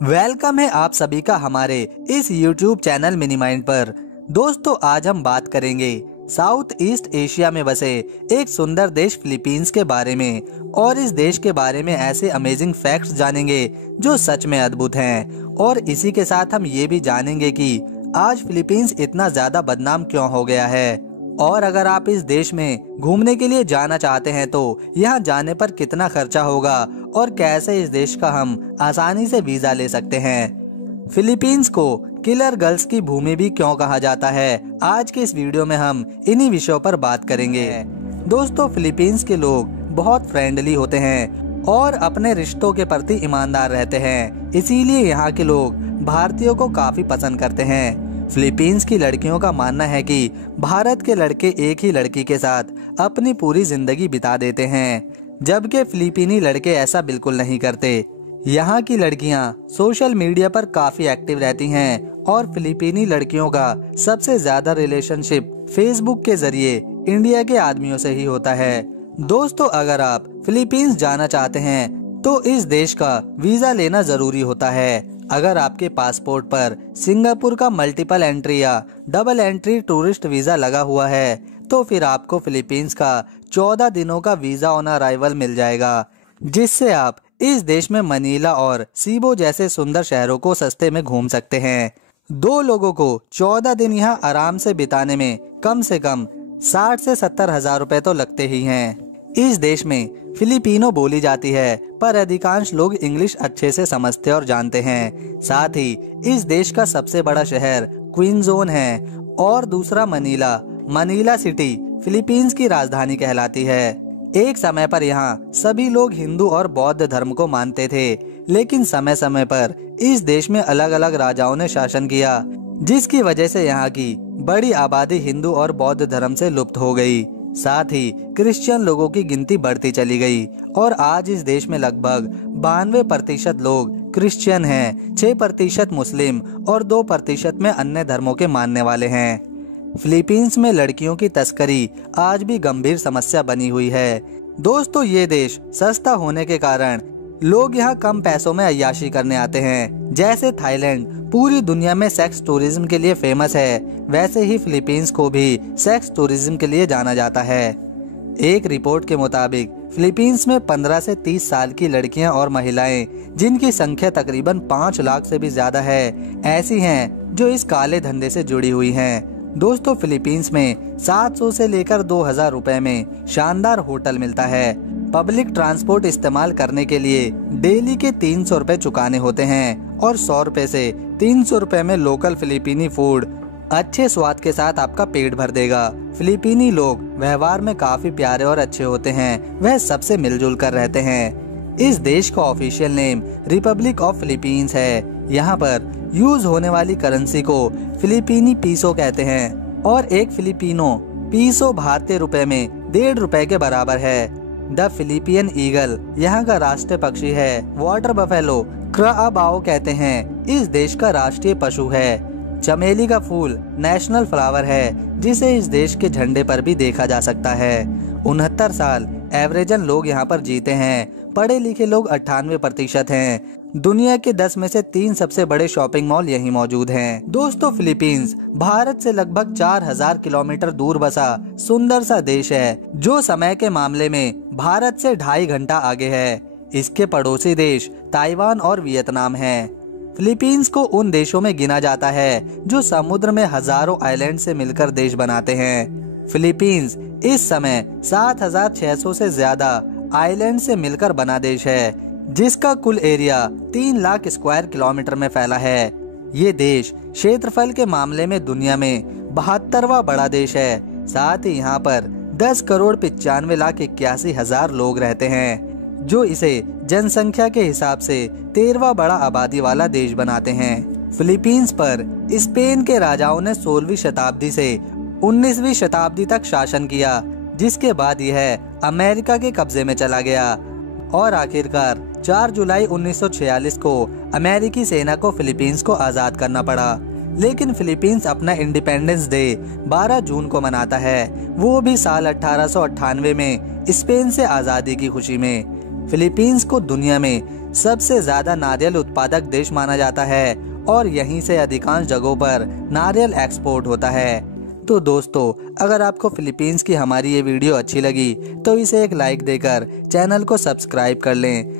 Welcome है आप सभी का हमारे इस YouTube चैनल मिनी माइंड पर। दोस्तों, आज हम बात करेंगे साउथ ईस्ट एशिया में बसे एक सुंदर देश फिलीपींस के बारे में। और इस देश के बारे में ऐसे अमेजिंग फैक्ट्स जानेंगे जो सच में अद्भुत हैं। और इसी के साथ हम ये भी जानेंगे कि आज फिलीपींस इतना ज्यादा बदनाम क्यों हो गया है। और अगर आप इस देश में घूमने के लिए जाना चाहते हैं तो यहाँ जाने पर कितना खर्चा होगा और कैसे इस देश का हम आसानी से वीजा ले सकते हैं। फिलीपींस को किलर गर्ल्स की भूमि भी क्यों कहा जाता है, आज के इस वीडियो में हम इन्हीं विषयों पर बात करेंगे। दोस्तों, फिलीपींस के लोग बहुत फ्रेंडली होते हैं और अपने रिश्तों के प्रति ईमानदार रहते हैं, इसीलिए यहाँ के लोग भारतीयों को काफी पसंद करते हैं। फिलीपींस की लड़कियों का मानना है कि भारत के लड़के एक ही लड़की के साथ अपनी पूरी जिंदगी बिता देते हैं, जबकि फिलीपीनी लड़के ऐसा बिल्कुल नहीं करते। यहाँ की लड़कियाँ सोशल मीडिया पर काफी एक्टिव रहती हैं और फिलीपीनी लड़कियों का सबसे ज्यादा रिलेशनशिप फेसबुक के जरिए इंडिया के आदमियों से ही होता है। दोस्तों, अगर आप फिलीपींस जाना चाहते हैं तो इस देश का वीजा लेना जरूरी होता है। अगर आपके पासपोर्ट पर सिंगापुर का मल्टीपल एंट्री या डबल एंट्री टूरिस्ट वीजा लगा हुआ है तो फिर आपको फिलीपींस का 14 दिनों का वीजा ऑन अराइवल मिल जाएगा, जिससे आप इस देश में मनीला और सीबो जैसे सुंदर शहरों को सस्ते में घूम सकते हैं। दो लोगों को 14 दिन यहाँ आराम से बिताने में कम से कम 60 से 70 हजार रुपए तो लगते ही हैं। इस देश में फिलिपिनो बोली जाती है, पर अधिकांश लोग इंग्लिश अच्छे से समझते और जानते हैं। साथ ही इस देश का सबसे बड़ा शहर क्विंजोन है और दूसरा मनीला सिटी फिलीपींस की राजधानी कहलाती है। एक समय पर यहाँ सभी लोग हिंदू और बौद्ध धर्म को मानते थे, लेकिन समय समय पर इस देश में अलग अलग राजाओं ने शासन किया, जिसकी वजह से यहाँ की बड़ी आबादी हिंदू और बौद्ध धर्म से लुप्त हो गई। साथ ही क्रिश्चियन लोगों की गिनती बढ़ती चली गई और आज इस देश में लगभग 92% लोग क्रिश्चियन हैं, 6% मुस्लिम और 2% में अन्य धर्मों के मानने वाले हैं। फिलीपींस में लड़कियों की तस्करी आज भी गंभीर समस्या बनी हुई है। दोस्तों, ये देश सस्ता होने के कारण लोग यहाँ कम पैसों में अय्याशी करने आते हैं। जैसे थाईलैंड पूरी दुनिया में सेक्स टूरिज्म के लिए फेमस है, वैसे ही फिलीपींस को भी सेक्स टूरिज्म के लिए जाना जाता है। एक रिपोर्ट के मुताबिक फिलीपींस में 15 से 30 साल की लड़कियां और महिलाएं, जिनकी संख्या तकरीबन 5 लाख से भी ज्यादा है, ऐसी हैं जो इस काले धंधे से जुड़ी हुई हैं। दोस्तों, फिलीपींस में 700 से लेकर 2000 रुपए में शानदार होटल मिलता है। पब्लिक ट्रांसपोर्ट इस्तेमाल करने के लिए डेली के 300 रुपए चुकाने होते हैं और 100 रुपए से 300 रुपए में लोकल फिलीपीनी फूड अच्छे स्वाद के साथ आपका पेट भर देगा। फिलीपीनी लोग व्यवहार में काफी प्यारे और अच्छे होते हैं, वह सबसे मिलजुल कर रहते हैं। इस देश का official name Republic of Philippines है। यहाँ पर यूज होने वाली करेंसी को फिलीपीनी पीसो कहते हैं और एक फिलिपिनो पीसो भारतीय रुपए में 1.5 रुपए के बराबर है। द फिलिपियन ईगल यहाँ का राष्ट्रीय पक्षी है। वाटर बफेलो क्राबाओ कहते हैं, इस देश का राष्ट्रीय पशु है। चमेली का फूल नेशनल फ्लावर है, जिसे इस देश के झंडे पर भी देखा जा सकता है। 69 साल एवरेजन लोग यहाँ पर जीते हैं। पढ़े लिखे लोग 98% हैं। दुनिया के 10 में से 3 सबसे बड़े शॉपिंग मॉल यहीं मौजूद हैं। दोस्तों, फिलीपींस भारत से लगभग 4000 किलोमीटर दूर बसा सुंदर सा देश है, जो समय के मामले में भारत से 2.5 घंटा आगे है। इसके पड़ोसी देश ताइवान और वियतनाम हैं। फिलीपींस को उन देशों में गिना जाता है जो समुद्र में हजारों आइलैंड से मिलकर देश बनाते हैं। फिलीपींस इस समय 7600 से ज्यादा आइलैंड से मिलकर बना देश है, जिसका कुल एरिया 3 लाख स्क्वायर किलोमीटर में फैला है। ये देश क्षेत्रफल के मामले में दुनिया में 72वां बड़ा देश है। साथ ही यहाँ पर 10 करोड़ 95 लाख 81 हजार लोग रहते हैं, जो इसे जनसंख्या के हिसाब से 13वां बड़ा आबादी वाला देश बनाते हैं। फिलीपींस पर स्पेन के राजाओं ने 16वीं शताब्दी से 19वीं शताब्दी तक शासन किया, जिसके बाद यह अमेरिका के कब्जे में चला गया और आखिरकार 4 जुलाई 1946 को अमेरिकी सेना को फिलीपींस को आजाद करना पड़ा। लेकिन फिलीपींस अपना इंडिपेंडेंस डे 12 जून को मनाता है, वो भी साल 1898 में स्पेन से आजादी की खुशी में। फिलीपींस को दुनिया में सबसे ज्यादा नारियल उत्पादक देश माना जाता है और यहीं से अधिकांश जगहों पर नारियल एक्सपोर्ट होता है। तो दोस्तों, अगर आपको फिलीपींस की हमारी ये वीडियो अच्छी लगी तो इसे एक लाइक देकर चैनल को सब्सक्राइब कर लें।